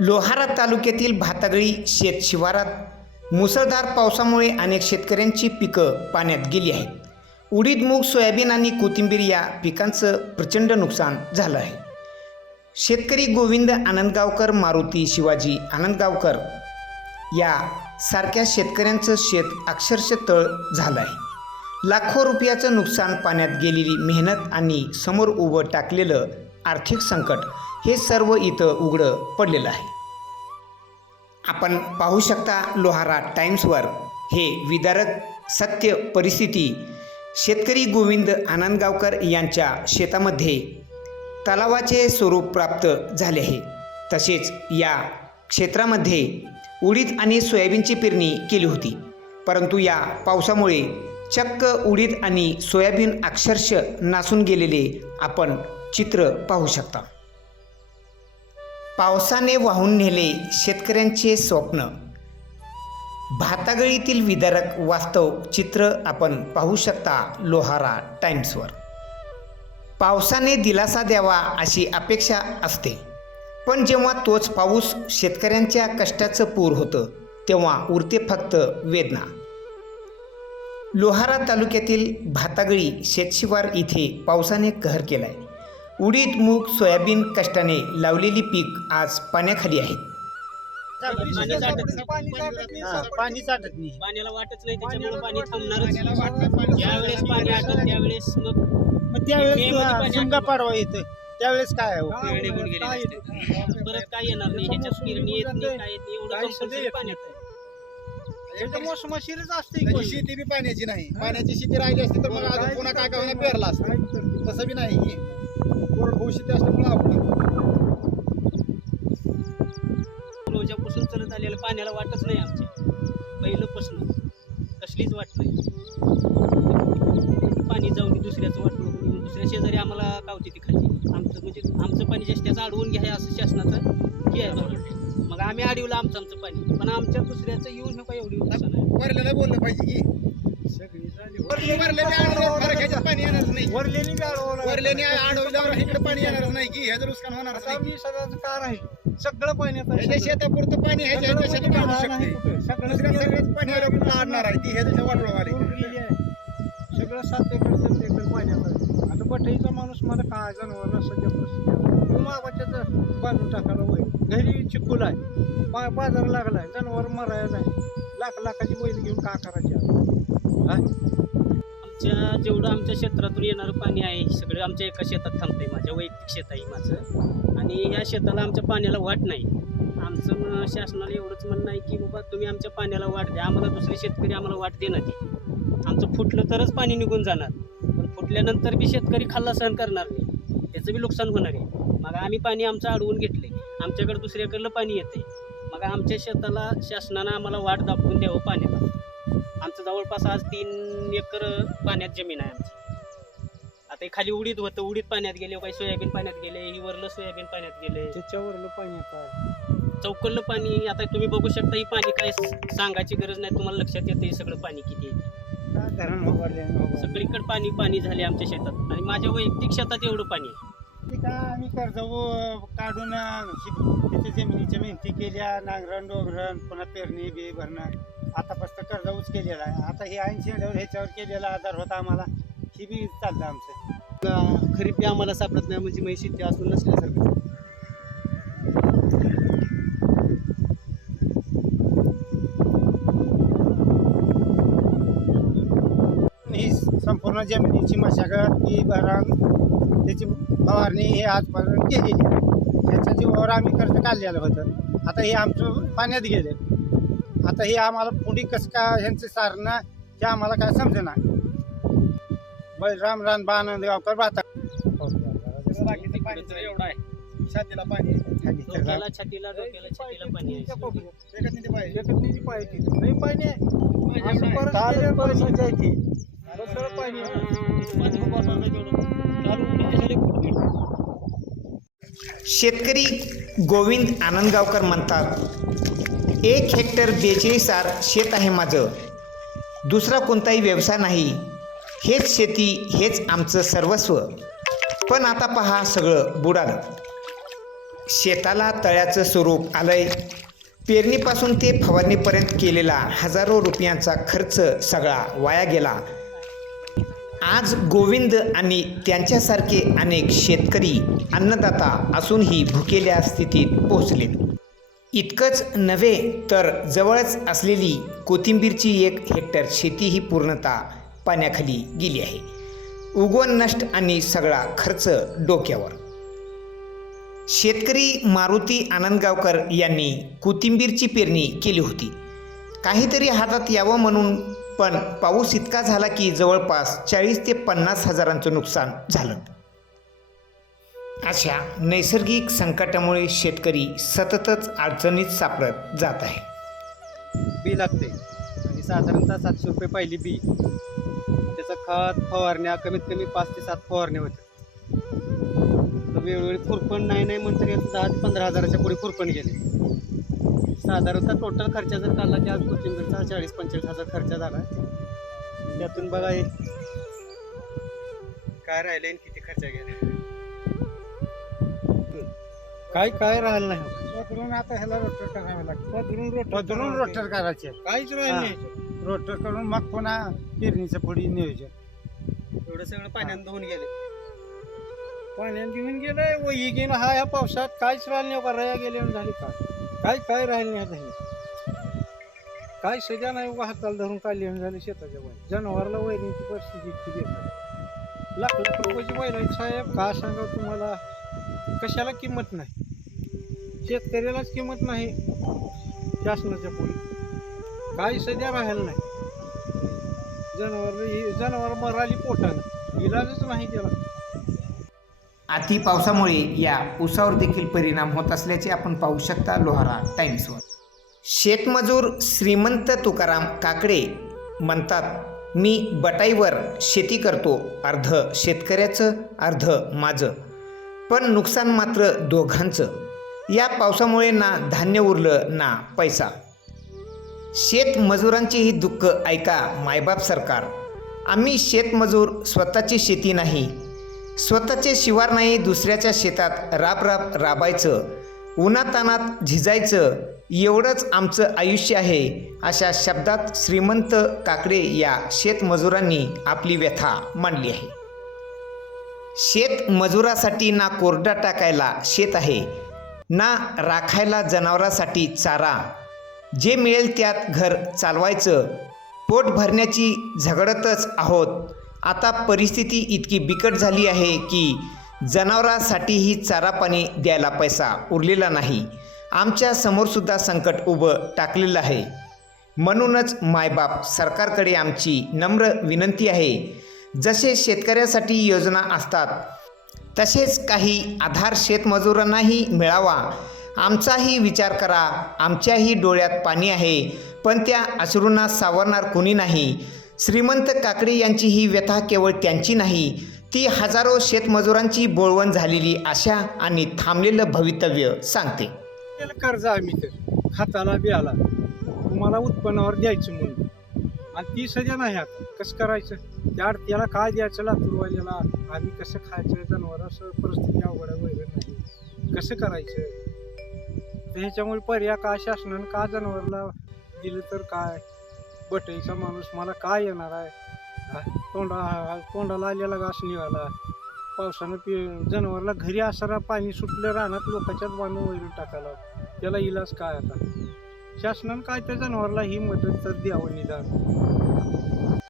लोहारा तालुक्यातील भातागळी शेत शिवारात मुसळधार पावसामुळे अनेक शेतकऱ्यांची पिकं पाण्यात गेली आहेत. उडीद मूग सोयाबीन आणि कोथिंबीर या पिकांचं प्रचंड नुकसान झालं आहे. शेतकरी गोविंद आनंदगावकर मारुती शिवाजी आनंदगावकर या सारख्या शेतकऱ्यांचं शेत अक्षरशः तळ झालं आहे. लाखो रुपयाचं नुकसान पाण्यात गेलेली मेहनत आणि समोर उभं टाकलेलं आर्थिक संकट हे सर्व इथं उघडं पडलेलं आहे. आपण पाहू शकता लोहारा टाइम्सवर हे विदारक सत्य परिस्थिती. शेतकरी गोविंद आनंदगावकर यांच्या शेतामध्ये तलावाचे स्वरूप प्राप्त झाले आहे. तसेच या क्षेत्रामध्ये उडीद आणि सोयाबीनची पेरणी केली होती. परंतु या पावसामुळे चक्क उडीद आणि सोयाबीन अक्षरश नासून गेलेले आपण चित्र पाहू शकता. पावसाने वाहून नेले शेतकऱ्यांचे स्वप्न. भातागळीतील विदारक वास्तव चित्र आपण पाहू शकता लोहारा टाइम्सवर. पावसाने दिलासा द्यावा अशी अपेक्षा असते. पण जेव्हा तोच पाऊस शेतकऱ्यांच्या कष्टाचं पूर होतं तेव्हा उरते फक्त वेदना. लोहारा तालुक्यातील भातागळी शेतशिवार इथे पावसाने कहर केलाय. उडीद मूग सोयाबीन कष्टाने लावलेली पीक आज पाण्याखाली आहेत पाणी साठत नाही. हा, पाणी साठत नाही पाण्याला वाटच नाही त्याच्यामुळे पाणी थांबणारच ज्यावेळेस पाणी आटत त्यावेळेस मग मग मे त्यावेळेस मध्ये पाणी शिमगा आटलं. पाडवा येतं त्यावेळेस काय हो पेरणी होऊन गेलेली असते. परत काय येणार नाही? ह्याच्यात पेरणी येत नाही काय येत नाही? एवढं काही कंपल्सरी सुद्धा येत आहे. मोसमाशीरच असते त्याची शेती बी पाण्याची नाही. पाण्याची शेती राहिली असती तर मग अजून पुन्हा काय काय पेरला असतं. तसं बी नाही की कोरडभाऊ शेती असल्यामुळे आहे. रोजापासून चलत आलेलं पाण्याला वाटच नाही आमच्या पहिल्यापासून कसलीच वाट नाही. पाणी जाऊन दुसऱ्याचं वाट नको दुसऱ्या शेजारी आम्हाला गावते ती खाली आमचं म्हणजे आमचं पाणी जास्त्याचं अडवून घ्या असं शासनाचं हे आहे. मग आम्ही अडवलं आमचं आमचं पाणी. पण आमच्या दुसऱ्याचं येऊ नका एवढी आहे वरल्याला बोललं पाहिजे की. वरले वरले बी पाणी येणारच नाही. वरलेली बी अडवलं वरल्याने अडवल्यावर इकडे पाणी येणारच नाही की ह्याचं नुकसान होणारच आता नाही. मी सगळं काय राहील सगळं पाण्यात आहे ह्याच्या सगळं. शेतापुरतं पाणी ह्याच्या सगळं ह्याच्या पाणी शेतात काढू शकते. दुसऱ्या सगळ्याच आहे? ती ह्याच्या वाटोळवाली आहे. सगळं सात एकर सात एकर पाण्यात आहे आता बटाईचा माणूस मला काय जनावर सध्या परिस्थिती मागाच्या बांधून टाकायला वय. घरी चिकूल आहे. बा बाजार आहे जनावर मरायला आहे लाख लाखाची वैल घेऊन का करायची आमच्या जेवढं आमच्या क्षेत्रातून येणारं पाणी आहे हे सगळं आमच्या एका शेतात थांबतंय माझ्या. वैयक्तिक शेत आहे माझं. आणि या शेताला आमच्या पाण्याला वाट नाही. आमचं शासनाला एवढंच म्हणणं आहे की बाबा तुम्ही आमच्या पाण्याला वाट द्या. आम्हाला दुसरे शेतकरी आम्हाला वाट देणार ती आमचं फुटलं तरच पाणी निघून जाणार. पण फुटल्यानंतर बी शेतकरी खाल्ला सहन करणार नाही. त्याचं बी नुकसान होणार आहे. मग आम्ही पाणी आमचं अडवून घेतले आमच्याकडे दुसऱ्याकडलं पाणी येते मग आमच्या शेताला शासनानं आम्हाला वाट दाखवून द्यावं पाण्याला. आमचं जवळपास आज तीन एकर पाण्यात जमीन आहे आमची. आता हे खाली उडीद होतं. उडीद पाण्यात गेले काही सोयाबीन पाण्यात गेले ही वरलं सोयाबीन पाण्यात गेले. त्याच्यावरलं पाणी आता चौकललं पाणी आता तुम्ही बघू शकता ही पाणी काय सांगायची गरज नाही. तुम्हाला लक्षात येतं हे सगळं पाणी किती आहे. सगळीकडे पाणी पाणी झाले आमच्या शेतात. आणि माझ्या वैयक्तिक शेतात एवढं पाणी आहे. आम्ही कर्ज काढून त्याच्या जमिनीच्या मेहनती केल्या नांगरण डोंगरण पुन्हा पेरणी बी भरणं. आतापासून कर्ज उच केलेला आहे. आता हे ऐंशी शेंड्यावर ह्याच्यावर केलेला आधार होता आम्हाला. ही बी चाललं आमचं. खरीप बी आम्हाला सापडत नाही म्हणजे म्हैशी ते असून नसल्यासारखं. संपूर्ण जमिनीची मशागत ही भरण त्याची फवारणी हे आजपर्यंत केलेली आहे. त्याच्या जीवावर आम्ही कर्ज काढलेलं होतं आता हे आमचं पाण्यात गेले. आता हे आम्हाला पुढे कसं काय ह्यांचं सारणं हे आम्हाला काय समजेना. बलराम रानबा आनंद गावकर राहतात बाकीचं पाणी तर एवढं आहे. छातीला पाणी. खाली डोक्याला छातीला डोक्याला छातीला पाणी आहे. एकच नाही ते पाहिजे नाही असं. परत गेल्यावर शेतकरी गोविंद आनंदगावकर म्हणतात एक हेक्टर बेचाळीस शेत आहे माझं. दुसरा कोणताही व्यवसाय नाही. हेच शेती हेच आमचं सर्वस्व. पण आता पहा सगळं बुडालं. शेताला तळ्याचं स्वरूप आलंय. पेरणीपासून ते फवारणीपर्यंत केलेला हजारो रुपयांचा खर्च सगळा वाया गेला. आज गोविंद आणि त्यांच्यासारखे अनेक शेतकरी अन्नदाता असूनही भुकेल्या स्थितीत पोहोचलेत इतकंच नव्हे तर जवळच असलेली कोथिंबीरची एक हेक्टर शेतीही पूर्णतः पाण्याखाली गेली आहे. उगवण नष्ट आणि सगळा खर्च डोक्यावर. शेतकरी मारुती आनंदगावकर यांनी कोथिंबीरची पेरणी केली होती. काहीतरी हातात यावं म्हणून पण पाऊस इतका झाला की जवळपास चाळीस ते पन्नास हजारांचं नुकसान झालं. अशा नैसर्गिक संकटामुळे शेतकरी सततच अडचणीत सापडत जात आहे. बी लागते. आणि साधारणतः सातशे रुपये पहिली बी. त्याचं खत फवारण्या कमीत कमी पाच ते सात फवारण्या होत्या. वेळोवेळी खुरपण नाही नाही म्हणतरी दहा ते पंधरा हजाराच्या पुढे खुरपण गेले. साधारणतः टोटल खर्च जर काढला की आज कोथिंबीरचा चाळीस पंचेचाळीस हजार खर्च झाला. त्यातून बघा हे. काय राहिले आणि किती खर्च गेला. काय काय राहिलं नाही? बदलून आता ह्याला रोटर करावे लागतं. बदलून रोटर बदलून रोटर करायचे. काहीच. राहिलं नाही. रोटर करून मग पुन्हा पेरणीचं पुढे नियोजन. एवढं सगळं पाण्यात धुवून गेले. पाण्यात घेऊन गेलंय व ही गेलं हा ह्या पावसात काहीच राहिलं नाही का रया गेले झाली का काय काय राहिलं नाही आता हे. काय सध्या नाही उगा हाताला धरून काय लिहून झाली शेताच्या बाहेर? जनावरला वैरणीची परिस्थिती इतकी देतात. लाख लाख रुपयाची म्हणजे वैरण साहेब का सांगा तुम्हाला? कशाला किंमत नाही? शेतकऱ्यालाच किंमत नाही. शासनाच्या पुढे काही सध्या राहिलं नाही. जनावर जनावर मराली पोटानं. इलाजच नाही त्याला. अति पावसामुळे या ऊसावर देखील परिणाम होत असल्याचे आपण पाहू शकता लोहारा टाइम्सवर. शेतमजूर श्रीमंत तुकाराम काकडे म्हणतात मी बटाईवर शेती करतो अर्ध शेतकऱ्याचं अर्ध माझं. पण नुकसान मात्र दोघांचं. या पावसामुळे ना धान्य उरलं ना पैसा. शेतमजुरांचेही दुःख ऐका मायबाप सरकार. आम्ही शेतमजूर स्वतःची शेती नाही स्वतःचे शिवार नाही दुसऱ्याच्या शेतात राब राब राबायचं. उन्हातानात झिजायचं एवढंच आमचं आयुष्य आहे अशा शब्दात श्रीमंत काकडे या शेतमजुरांनी आपली व्यथा मांडली आहे. शेतमजुरासाठी ना कोरडा टाकायला शेत आहे ना राखायला जनावरासाठी चारा. जे मिळेल त्यात घर चालवायचं. पोट भरण्याची झगडतच आहोत आता परिस्थिती इतकी बिकट झाली आहे की जनावरांसाठीही चारा पाणी द्यायला पैसा उरलेला नाही. आमच्या समोरसुद्धा संकट उभं टाकलेलं आहे. म्हणूनच मायबाप सरकारकडे आमची नम्र विनंती आहे. जसे शेतकऱ्यासाठी योजना असतात तसेच काही आधार शेतमजुरांनाही मिळावा. आमचाही विचार करा आमच्याही डोळ्यात पाणी आहे पण त्या अश्रूंना सावरणार कुणी नाही. श्रीमंत काकडे यांची ही व्यथा केवळ त्यांची नाही ती हजारो शेतमजुरांची बोळवण झालेली आशा आणि थांबलेलं भवितव्य सांगते. त्याला कर्ज आम्ही तर खाताला बियाला तुम्हाला उत्पन्नावर द्यायचं म्हणून. आणि ती सध्या नाही आता. कसं करायचं? त्या त्याला काय द्यायचं? लातूरवाल्याला. आम्ही कसं खायचं? जनावर असं परिस्थिती अवघड वगैरे नाही. कसं करायचं? तर ह्याच्यामुळे पर्याय का शासनानं का जनावरला दिलं तर काय? बटईचा माणूस मला काय येणार आहे? तोंडा तोंडाला आलेला घास निघाला. पावसानं पि जनावरला घरी असणारा पाणी सुटलं रानात लोकांच्याच बांधून वैरून टाकायला त्याला इलाज काय आता? शासनानं काय त्या जनावरला ही मदत तर द्यावं निदान?